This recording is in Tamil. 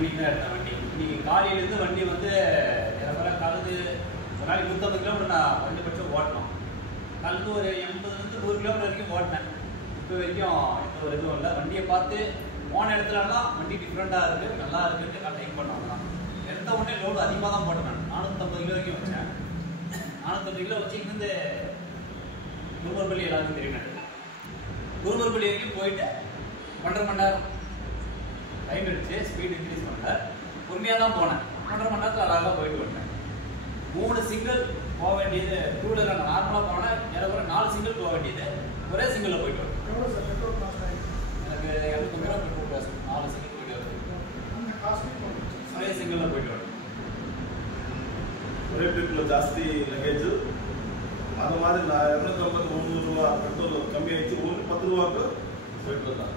ஈவினிங் தான் எடுத்தேன் வண்டி. இன்னைக்கு காலையிலேருந்து வண்டி வந்து எனக்கு கலந்து ஒரு நாளைக்கு 150 கிலோமீட்டர் நான் குறைஞ்சபட்சம் ஓட்டணும். கலந்து ஒரு 80 100 கிலோமீட்டர் வரைக்கும் ஓட்டினேன். இப்போ வரைக்கும் எந்த ஒரு இதுவும் இல்லை. வண்டியை பார்த்து போன இடத்துலலாம் வண்டி டிஃப்ரெண்ட்டாக இருக்குது, நல்லா இருக்குதுன்னு நான் டைப் பண்ணாங்களாம். எடுத்த உடனே லோடு அதிகமாக தான் போட்டேன். நான் 450 கிலோ வரைக்கும் வச்சேன். 450 கிலோ வச்சு இங்கிருந்து குருமர்பள்ளி எல்லாருக்கும் தெரியும். குருமர்பள்ளி வரைக்கும் போயிட்டு 1.5 மணி நேரம் டைம் எடுத்து ஸ்பீட் இன்க்ரீஸ் பண்ணல, பொறுமையாக தான் போனேன். 1.5 மணி நேரத்தில் அழகாக போயிட்டு வந்தேன். 3 சிங்கிள் போக வேண்டியது டூ வீலர் நாங்கள் நார்மலாக போனேன். ஏறக்குறை 4 சிங்கிள் போக வேண்டியது ஒரே சிங்கிளில் போயிட்டு வந்தேன். எனக்கு 200 ரூபா பெட்ரோல் காசு 4 சிங்கிள் போயிட்டு வருது. ஒரே சிங்கிளில் போயிட்டு வரேன். ஒரே ட்ரிப்பில் ஜாஸ்தி லக்கேஜ் அந்த மாதிரி நான் 250 300 ரூபா பெட்ரோல் கம்மியாகிடுச்சு. 10 ரூபாய்க்கு போயிட்டு வந்தேன்.